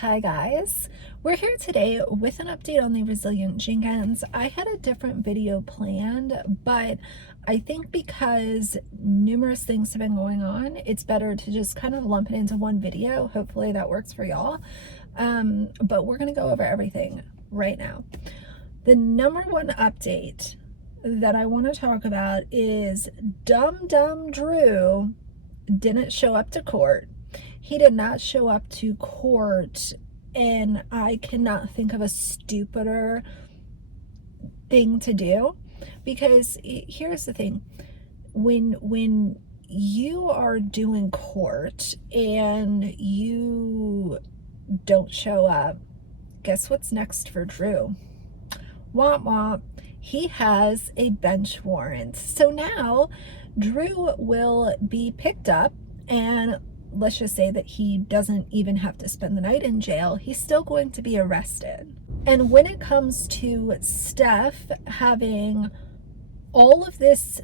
Hi guys, we're here today with an update on the resilient Jenkins. I had a different video planned, but I think because numerous things have been going on, it's better to just kind of lump it into one video. Hopefully that works for y'all. But we're going to go over everything right now. The number one update that I want to talk about is Dumb Drew didn't show up to court. He did not show up to court, and I cannot think of a stupider thing to do, because here's the thing. When you are doing court and you don't show up, guess what's next for Drew? Womp womp. He has a bench warrant. So now Drew will be picked up, and let's just say that he doesn't even have to spend the night in jail. He's still going to be arrested. And when it comes to Steph having all of this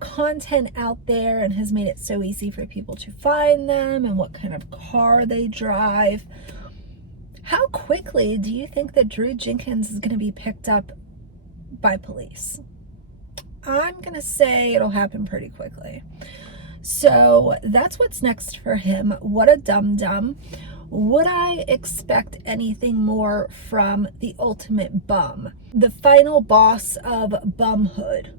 content out there and has made it so easy for people to find them and what kind of car they drive, how quickly do you think that Drew Jenkins is going to be picked up by police? I'm going to say it'll happen pretty quickly. So that's what's next for him. What a dum-dum. Would I expect anything more from the ultimate bum, the final boss of bumhood,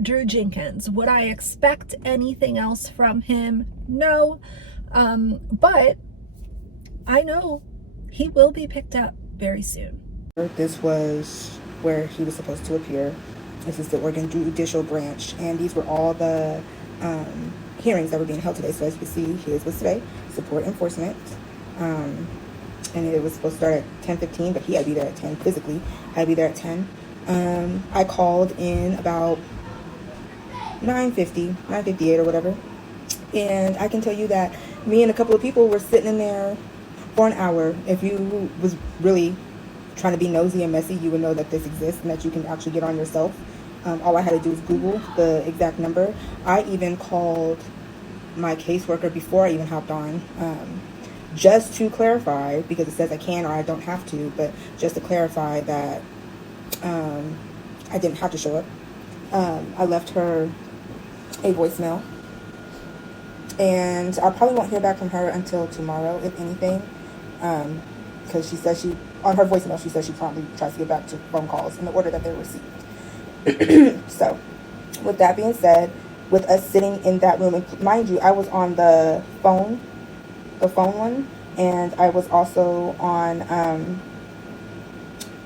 Drew Jenkins? Would I expect anything else from him? No. But I know he will be picked up very soon. This was where he was supposed to appear. This is the Oregon Judicial Branch, and these were all the hearings that were being held today. So as you can see, his was today, support enforcement, and it was supposed to start at 10:15, but he had to be there at 10 physically. I had to be there at 10. I called in about 9:58 or whatever, and I can tell you that me and a couple of people were sitting in there for an hour. If you was really trying to be nosy and messy, you would know that this exists and that you can actually get on yourself. All I had to do was Google the exact number. I even called my caseworker before I even hopped on, just to clarify, because it says I can or I don't have to, but just to clarify that I didn't have to show up. I left her a voicemail, and I probably won't hear back from her until tomorrow, if anything, because she says on her voicemail, she says she promptly tries to get back to phone calls in the order that they were received. So, with that being said, with us sitting in that room, and mind you, I was on the phone one, and I was also on,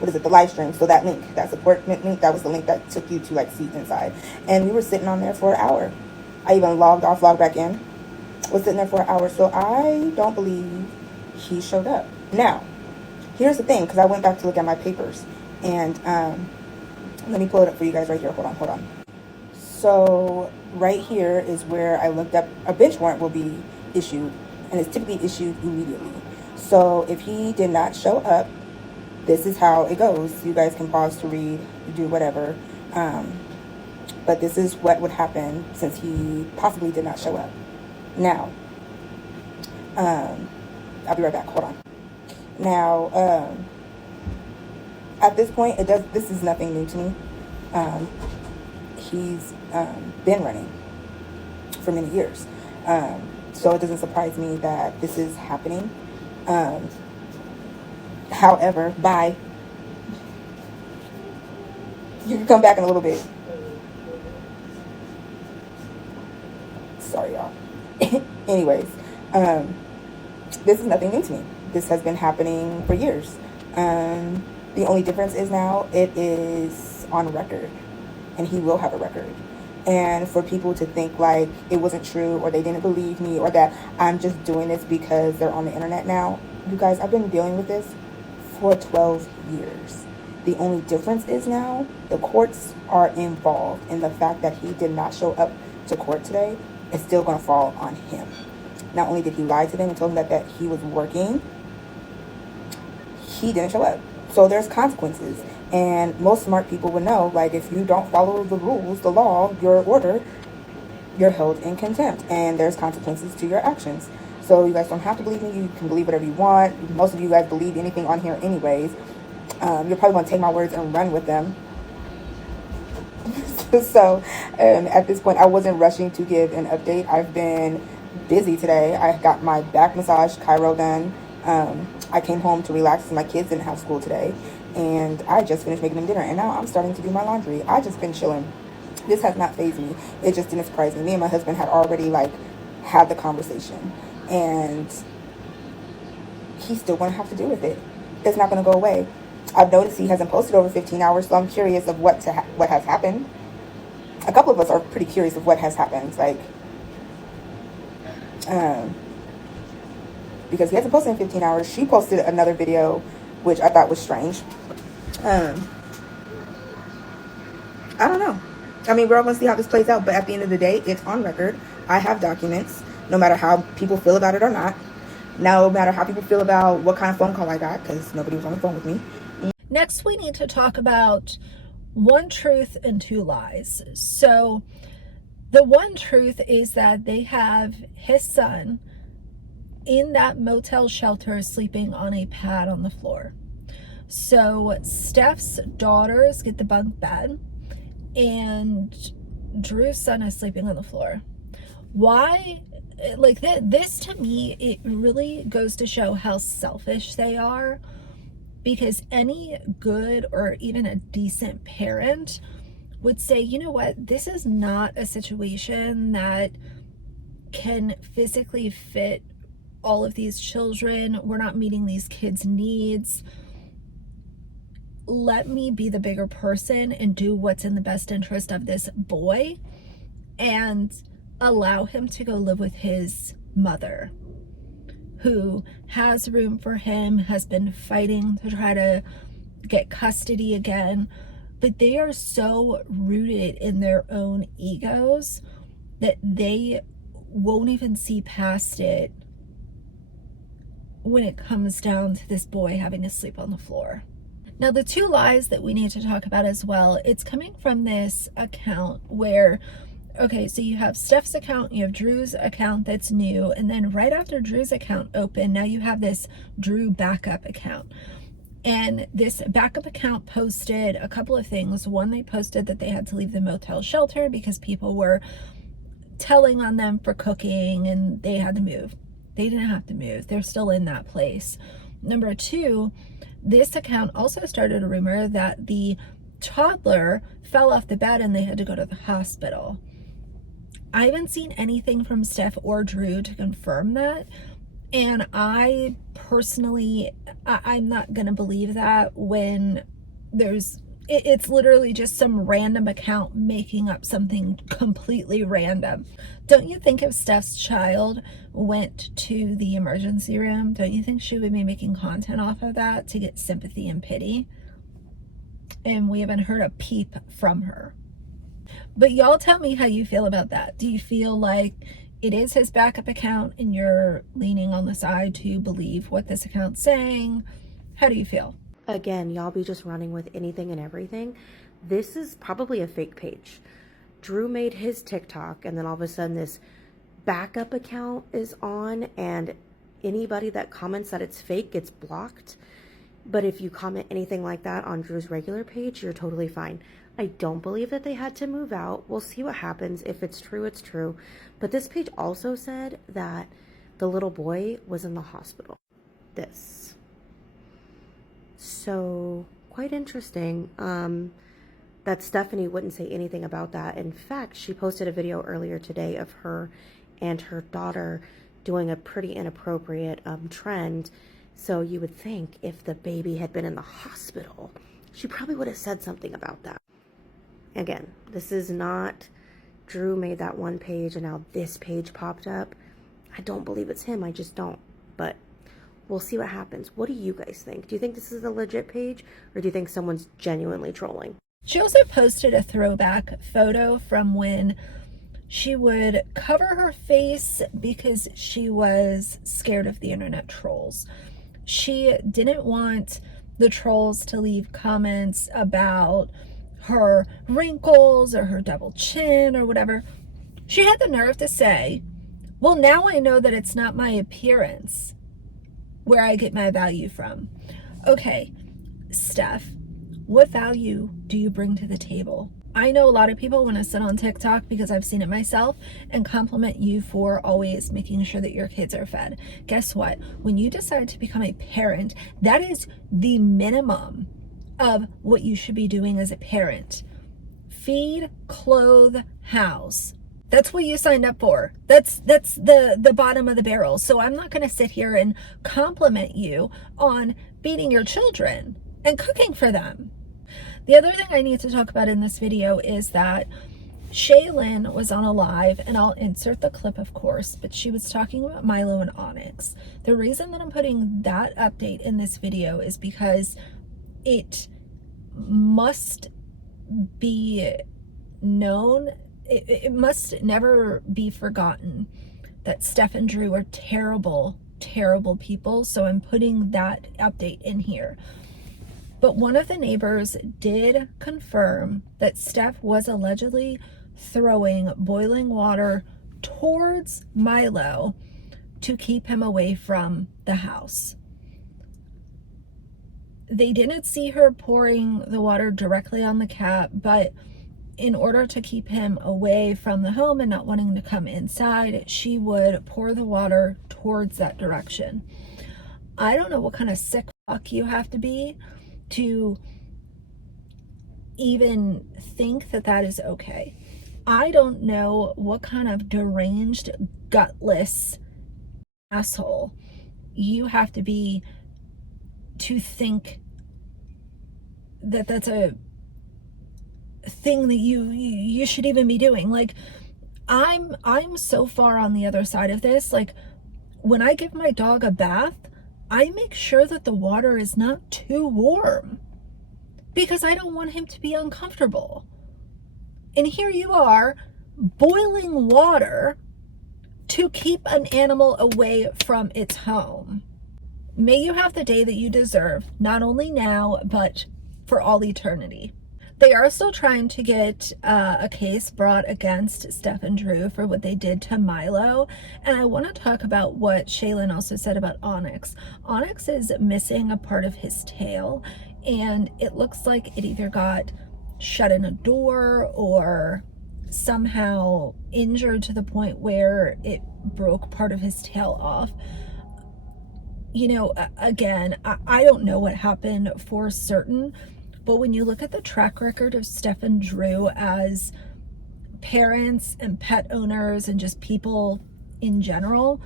the live stream. So that link, that support link, that was the link that took you to like seat inside. And we were sitting on there for an hour. I even logged back in, was sitting there for an hour. So I don't believe he showed up. Now, here's the thing, because I went back to look at my papers, and let me pull it up for you guys right here. Hold on. So right here is where I looked up a bench warrant will be issued, and it's typically issued immediately. So if he did not show up, this is how it goes. You guys can pause to read, do whatever. But this is what would happen since he possibly did not show up. Now, I'll be right back. Hold on. Now, at this point, this is nothing new to me. He's been running for many years. So it doesn't surprise me that this is happening. However, bye. You can come back in a little bit. Sorry, y'all. Anyways, this is nothing new to me. This has been happening for years. The only difference is now it is on record, and he will have a record. And for people to think like it wasn't true, or they didn't believe me, or that I'm just doing this because they're on the internet now, you guys, I've been dealing with this for 12 years. The only difference is now the courts are involved, and the fact that he did not show up to court today is still going to fall on him. Not only did he lie to them and told them that he was working, he didn't show up. So there's consequences, and most smart people would know, like, if you don't follow the rules, the law, your order, you're held in contempt, and there's consequences to your actions. So you guys don't have to believe me. You can believe whatever you want. Most of you guys believe anything on here anyways. You're probably going to take my words and run with them. So at this point, I wasn't rushing to give an update. I've been busy today. I got my back massage, chiro done. I came home to relax because my kids didn't have school today. And I just finished making them dinner. And now I'm starting to do my laundry. I just been chilling. This has not fazed me. It just didn't surprise me. Me and my husband had already had the conversation. And he's still going to have to deal with it. It's not going to go away. I've noticed he hasn't posted over 15 hours, so I'm curious of what has happened. A couple of us are pretty curious of what has happened, because he hasn't posted in 15 hours. She posted another video, which I thought was strange. I don't know. I mean, we're all going to see how this plays out, but at the end of the day, it's on record. I have documents, no matter how people feel about it or not. No matter how people feel about what kind of phone call I got, because nobody was on the phone with me. Next, we need to talk about one truth and two lies. So the one truth is that they have his son in that motel shelter sleeping on a pad on the floor. So Steph's daughters get the bunk bed and Drew's son is sleeping on the floor. Why? This to me, it really goes to show how selfish they are. Because any good or even a decent parent would say, you know what, this is not a situation that can physically fit all of these children. We're not meeting these kids' needs. Let me be the bigger person and do what's in the best interest of this boy and allow him to go live with his mother, who has room for him, has been fighting to try to get custody again. But they are so rooted in their own egos that they won't even see past it when it comes down to this boy having to sleep on the floor. Now, the two lies that we need to talk about as well, it's coming from this account where, okay, so you have Steph's account, you have Drew's account that's new, and then right after Drew's account opened, now you have this Drew backup account. And this backup account posted a couple of things. One, they posted that they had to leave the motel shelter because people were telling on them for cooking and they had to move. They didn't have to move. They're still in that place. Number two, this account also started a rumor that the toddler fell off the bed and they had to go to the hospital. I haven't seen anything from Steph or Drew to confirm that. And I personally, I'm not going to believe that when it's literally just some random account making up something completely random. Don't you think if Steph's child went to the emergency room, don't you think she would be making content off of that to get sympathy and pity? And we haven't heard a peep from her. But y'all tell me how you feel about that. Do you feel like it is his backup account and you're leaning on the side to believe what this account's saying? How do you feel? Again, y'all be just running with anything and everything. This is probably a fake page. Drew made his TikTok and then all of a sudden this backup account is on and anybody that comments that it's fake gets blocked. But if you comment anything like that on Drew's regular page, you're totally fine. I don't believe that they had to move out. We'll see what happens. If it's true, it's true. But this page also said that the little boy was in the hospital. This. So, quite interesting that Stephanie wouldn't say anything about that. In fact, she posted a video earlier today of her and her daughter doing a pretty inappropriate trend. So you would think if the baby had been in the hospital, she probably would have said something about that. Again, this is not Drew made that one page and now this page popped up. I don't believe it's him. I just don't. But we'll see what happens. What do you guys think? Do you think this is a legit page or do you think someone's genuinely trolling? She also posted a throwback photo from when she would cover her face because she was scared of the internet trolls. She didn't want the trolls to leave comments about her wrinkles or her double chin or whatever. She had the nerve to say, Well, now I know that it's not my appearance where I get my value from. Okay, Steph, what value do you bring to the table? I know a lot of people want to sit on TikTok, because I've seen it myself, and compliment you for always making sure that your kids are fed. Guess what? When you decide to become a parent, that is the minimum of what you should be doing as a parent. Feed, clothe, house. That's what you signed up for. That's the bottom of the barrel. So I'm not going to sit here and compliment you on feeding your children and cooking for them. The other thing I need to talk about in this video is that Shaylin was on a live, and I'll insert the clip, of course, but she was talking about Milo and Onyx. The reason that I'm putting that update in this video is because it must be known, it must never be forgotten that Steph and Drew are terrible, terrible people. So I'm putting that update in here. But one of the neighbors did confirm that Steph was allegedly throwing boiling water towards Milo to keep him away from the house. They didn't see her pouring the water directly on the cat, but in order to keep him away from the home and not wanting to come inside, she would pour the water towards that direction. I don't know what kind of sick fuck you have to be to even think that that is okay. I don't know what kind of deranged, gutless asshole you have to be to think that that's a thing that you should even be doing. Like, I'm so far on the other side of this. Like, when I give my dog a bath, I make sure that the water is not too warm, because I don't want him to be uncomfortable. And here you are boiling water to keep an animal away from its home. May you have the day that you deserve, not only now, but for all eternity. They are still trying to get a case brought against Steph and Drew for what they did to Milo. And I want to talk about what Shaylin also said about Onyx. Onyx is missing a part of his tail, and it looks like it either got shut in a door or somehow injured to the point where it broke part of his tail off. You know, again, I don't know what happened for certain, but when you look at the track record of Steph and Drew as parents and pet owners and just people in general,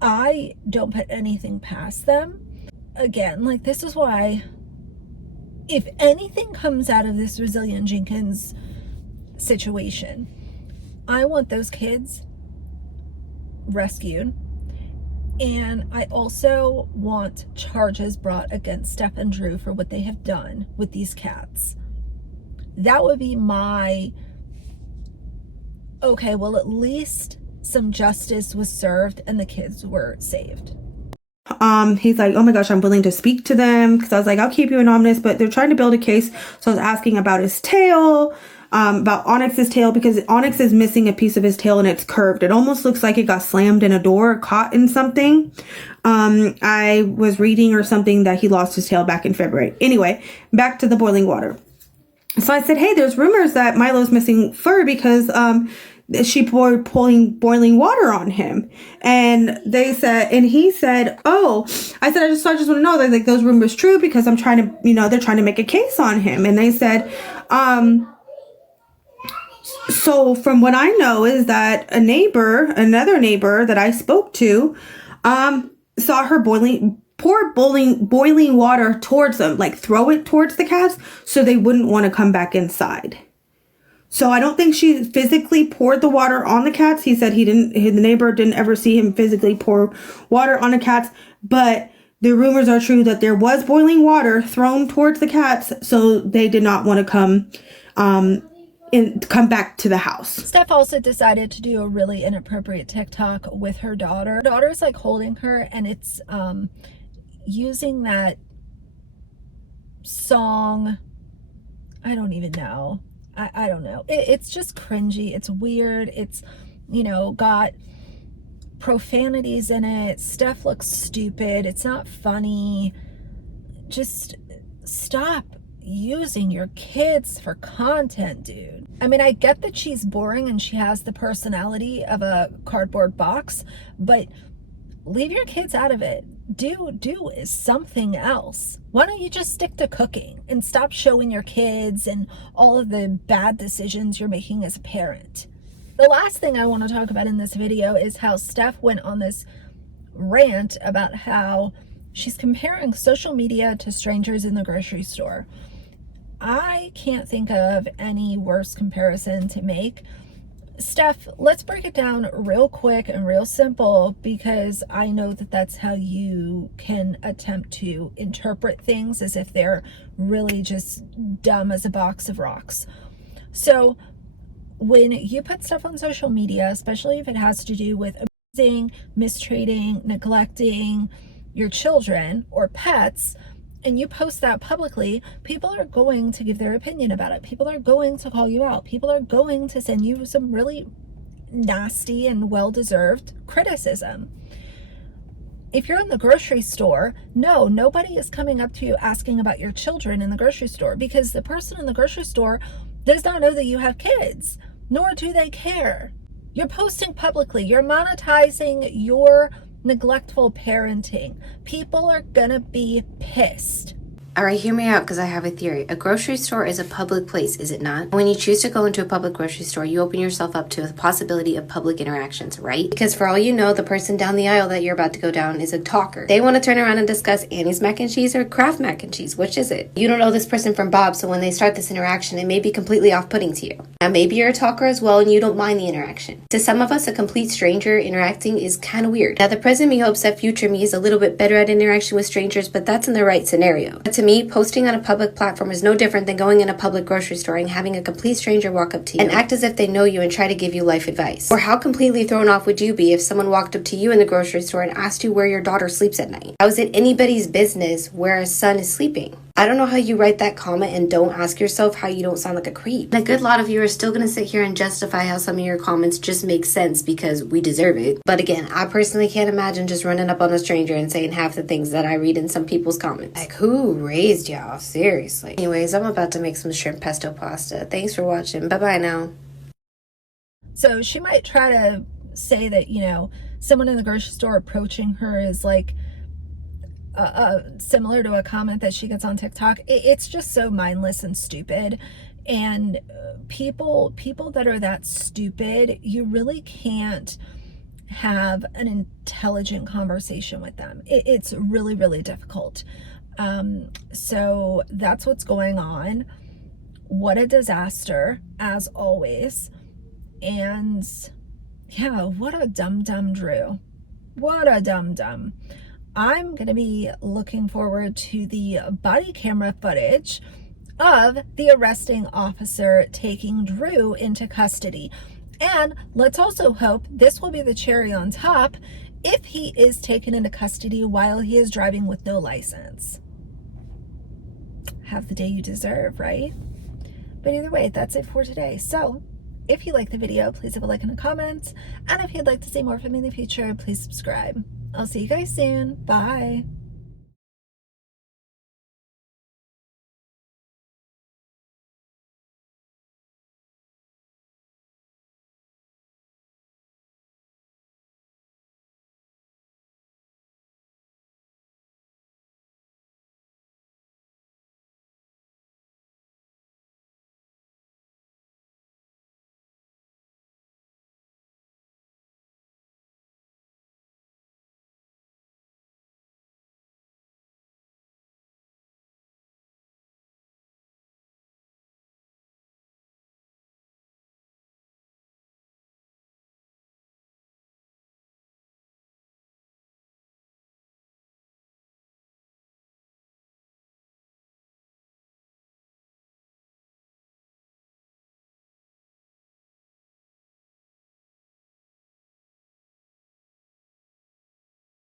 I don't put anything past them. Again, like, this is why, if anything comes out of this Resilient Jenkins situation, I want those kids rescued. And I also want charges brought against Steph and Drew for what they have done with these cats. That would be my, okay, well, at least some justice was served and the kids were saved. He's like, oh my gosh, I'm willing to speak to them, because I was like, I'll keep you anonymous, but they're trying to build a case. So I was asking about his tail, about Onyx's tail, because Onyx is missing a piece of his tail and it's curved. It almost looks like it got slammed in a door or caught in something. I was reading or something that he lost his tail back in February. Anyway, back to the boiling water. So I said, hey, there's rumors that Milo's missing fur because she poured boiling water on him. And they said, and he said, oh, I said, I just want to know that, like, those rumors true, because I'm trying to, you know, they're trying to make a case on him. And they said, so from what I know is that another neighbor that I spoke to, saw her pour boiling water towards them, like throw it towards the cats so they wouldn't want to come back inside. So I don't think she physically poured the water on the cats. He said the neighbor didn't ever see him physically pour water on the cats, but the rumors are true that there was boiling water thrown towards the cats, so they did not want to come back to the house. Steph also decided to do a really inappropriate TikTok with her daughter. Her daughter's like holding her, and it's using that song. I don't even know. I don't know. It's just cringy. It's weird. It's got profanities in it. Steph looks stupid. It's not funny. Just stop using your kids for content, dude. I mean, I get that she's boring and she has the personality of a cardboard box, but leave your kids out of it. Do something else. Why don't you just stick to cooking and stop showing your kids and all of the bad decisions you're making as a parent? The last thing I want to talk about in this video is how Steph went on this rant about how she's comparing social media to strangers in the grocery store. I can't think of any worse comparison to make. Steph, let's break it down real quick and real simple, because I know that that's how you can attempt to interpret things, as if they're really just dumb as a box of rocks. So when you put stuff on social media, especially if it has to do with abusing, mistreating, neglecting your children or pets, and you post that publicly, people are going to give their opinion about it. People are going to call you out. People are going to send you some really nasty and well-deserved criticism. If you're in the grocery store, no, nobody is coming up to you asking about your children in the grocery store, because the person in the grocery store does not know that you have kids, nor do they care. You're posting publicly. You're monetizing your neglectful parenting. People are gonna be pissed. All right, hear me out, because I have a theory. A grocery store is a public place, is it not? When you choose to go into a public grocery store, you open yourself up to the possibility of public interactions, right? Because for all you know, the person down the aisle that you're about to go down is a talker. They want to turn around and discuss Annie's mac and cheese or Kraft mac and cheese. Which is it? You don't know this person from Bob, so when they start this interaction, it may be completely off-putting to you. Now, maybe you're a talker as well and you don't mind the interaction. To some of us, a complete stranger interacting is kind of weird. Now, the present me hopes that future me is a little bit better at interaction with strangers, but that's in the right scenario. But to me, posting on a public platform is no different than going in a public grocery store and having a complete stranger walk up to you and act as if they know you and try to give you life advice. Or how completely thrown off would you be if someone walked up to you in the grocery store and asked you where your daughter sleeps at night? How is it anybody's business where a son is sleeping? I don't know how you write that comment and don't ask yourself how you don't sound like a creep. And a good lot of you are still going to sit here and justify how some of your comments just make sense because we deserve it. But again, I personally can't imagine just running up on a stranger and saying half the things that I read in some people's comments. Like, who raised y'all? Seriously. Anyways, I'm about to make some shrimp pesto pasta. Thanks for watching. Bye-bye now. So she might try to say that, someone in the grocery store approaching her is like, similar to a comment that she gets on TikTok. It's just so mindless and stupid. And people that are that stupid, you really can't have an intelligent conversation with them. It's really, really difficult. So that's what's going on. What a disaster, as always. And yeah, what a dum-dum, Drew. What a dum-dum. I'm going to be looking forward to the body camera footage of the arresting officer taking Drew into custody. And let's also hope this will be the cherry on top if he is taken into custody while he is driving with no license. Have the day you deserve, right? But either way, that's it for today. So if you like the video, please have a like and a comment. And if you'd like to see more from me in the future, please subscribe. I'll see you guys soon. Bye.